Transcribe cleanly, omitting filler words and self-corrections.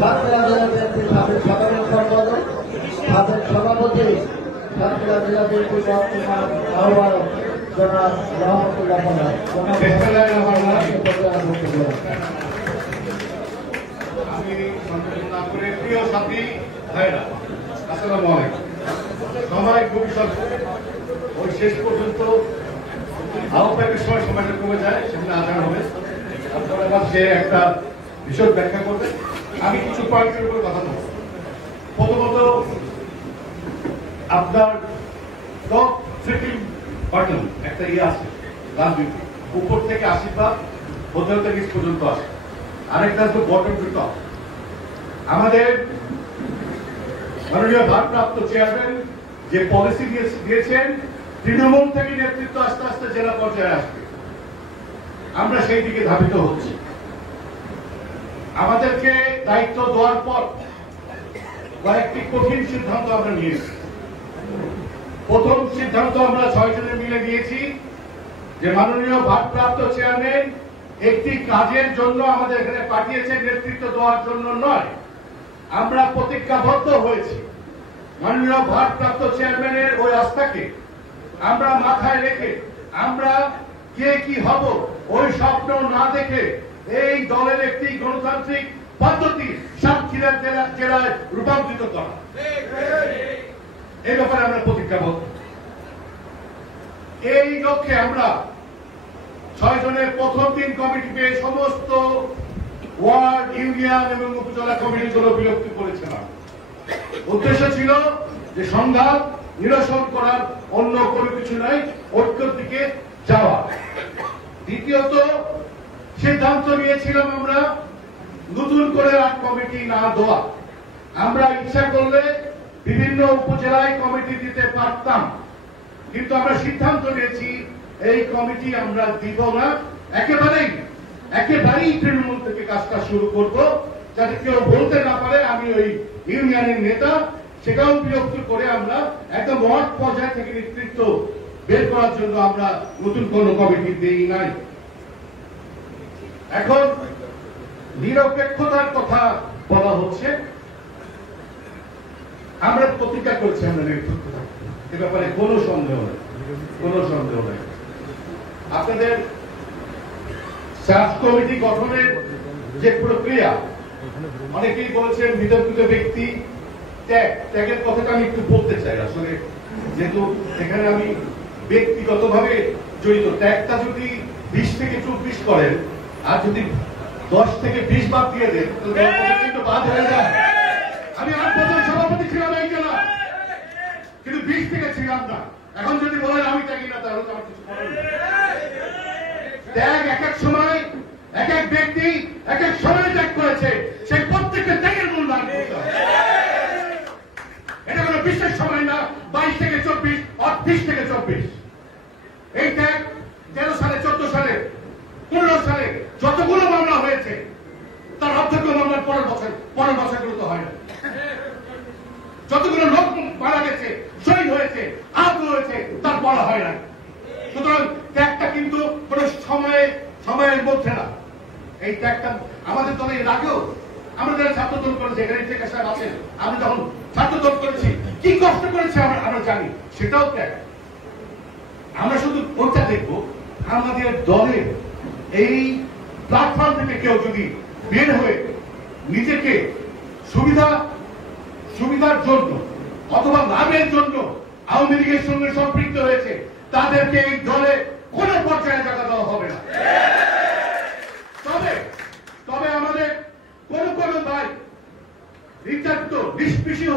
সাতক্ষীরা জেলা বিএনপির সাবেক সাধারণ সম্পাদক, সাবেক সভাপতি, সাতক্ষীরা জেলা বিএনপির বর্তমান আহ্বায়ক জনাব রহমতুল্লাহ মোল্লা। প্রিয় সাথী ভাইরা, আসসালামু আলাইকুম। সময় খুবই স্বল্প, ওই শেষ পর্যন্ত আহ্বায়কের সময় সময়টা কমে যায়, সেখানে আজান হবে। আপনারা কাছে একটা বিষয় ব্যাখ্যা করবে, আমি কিছু পয়েন্টের উপর কথা বলব। প্রথমত, আপনার টপ ট্রিপিং বাটন একটা আছে রাজনীতি, উপর থেকে আশীর্বাদ, হোটেল থেকে নিচ পর্যন্ত আসে। আরেকটা হচ্ছে বটম টু টপ। আমাদের মাননীয় ভারপ্রাপ্ত চেয়ারম্যান যে পলিসি দিয়েছেন, তৃণমূল থেকে নেতৃত্ব আস্তে আস্তে জেলা পর্যায়ে আসবে, আমরা সেই দিকে ধাবিত হচ্ছি। আমাদেরকে দায়িত্ব দেওয়ার পর কয়েকটি কঠিন সিদ্ধান্ত আমরা নিয়েছি। প্রথম সিদ্ধান্ত আমরা 6 জনে মিলে নিয়েছি যে মাননীয় ভারপ্রাপ্ত চেয়ারম্যান একটি কাজের জন্য আমাদের এখানে পাঠিয়েছেন, নেতৃত্ব দেওয়ার জন্য নয়। আমরা প্রতিজ্ঞাবদ্ধ হয়েছি মাননীয় ভারপ্রাপ্ত চেয়ারম্যানের ওই আস্থাকে আমরা মাথায় রেখে আমরা কে কি হব ওই স্বপ্ন না দেখে এই দলের একটি গণতান্ত্রিক পদ্ধতি সাতক্ষীরা জেলায় রূপান্তরিত করা, এই ব্যাপারে আমরা প্রতিজ্ঞাবদ্ধ। এই লক্ষ্যে আমরা 6 জনের প্রথম দিন কমিটি পেয়ে সমস্ত ওয়ার্ড, ইউনিয়ন এবং উপজেলা কমিটিগুলো বিলুপ্ত করেছিলাম। উদ্দেশ্য ছিল যে সংঘাত নিরসন করার, অন্য কোনো কিছু নাই, ঐক্যের দিকে যাওয়া। দ্বিতীয়ত, সিদ্ধান্ত নিয়েছিলাম আমরা নতুন করে আর কমিটি না দেওয়া। আমরা ইচ্ছা করলে বিভিন্ন উপজেলায় কমিটি দিতে পারতাম, কিন্তু আমরা সিদ্ধান্ত নিয়েছি এই কমিটি আমরা দিব না। একেবারেই তৃণমূল থেকে কাজটা শুরু করব, যাতে কেউ বলতে না পারে আমি ওই ইউনিয়নের নেতা। সেটাও বিরক্ত করে আমরা একদম ওয়ার্ড পর্যায় থেকে নেতৃত্ব বের করার জন্য আমরা নতুন কোন কমিটি দেই নাই। এখন নিরপেক্ষতার কথা বলা হচ্ছে, আমরা প্রতিজ্ঞা করছি আমরা নিরপেক্ষ থাকবো, এ ব্যাপারে কোনো সন্দেহ নেই। আপনাদের সার্চ কমিটি গঠনের যে প্রক্রিয়া, অনেকেই বলেছেন বিতর্কিত ব্যক্তি ত্যাগের কথাটা আমি একটু বলতে চাই। আসলে যেহেতু এখানে আমি ব্যক্তিগতভাবে জড়িত, ত্যাগটা যদি 20 থেকে 24 করেন আর যদি 10 থেকে 20 বাদ দিয়ে দেন কিন্তু বাদ হয়ে যায়। আমি 8 বছর সভাপতি ছিলাম এই জেলা, কিন্তু 20 থেকে ছিলাম না। এখন যদি বলেন আমি ত্যাগী না, তাহলে তো আমার কিছু করার নেই। ত্যাগ এক এক সময় এক এক ব্যক্তি এক এক সময় ত্যাগ করেছে, সেই প্রত্যেকটা ত্যাগের মূল্যায়ন করতে হবে। এটা কোনো বিশেষ সময় না, 22 থেকে 24 আর 20 থেকে 24। এই ত্যাগ 13 সালে, 14 সালে, 15 সালে যতগুলো মামলা হয়েছে তার অর্ধেক মামলার পরের বছরগুলো তো হয় না। যতগুলো লোক মারা গেছে, শহীদ হয়েছে, আহত হয়েছে, তার বলা হয় না। সুতরাং ত্যাগটা কিন্তু কোনো সময়ের মধ্যে না। এই ত্যাগটা আমাদের দলে এর আগেও আমরা যারা ছাত্র দল করেছি, এখানে থেকে সাহেব আছেন, আমি যখন ছাত্র দল করেছি কি কষ্ট করেছি আমরা জানি, সেটাও ত্যাগ। আমরা শুধু ওটা দেখবো, আমাদের দলে এই প্ল্যাটফর্ম থেকে কেউ যদি বের হয়ে নিজেকে সুবিধার জন্য অথবা লাভের জন্য আওয়ামী লীগের সঙ্গে সম্পৃক্ত হয়েছে, তাদেরকে এই দলে কোনো পর্যায়ে জায়গা দেওয়া হবে না। তবে আমাদের কোন ভাই নির্যাতিত, নিষ্পেষিত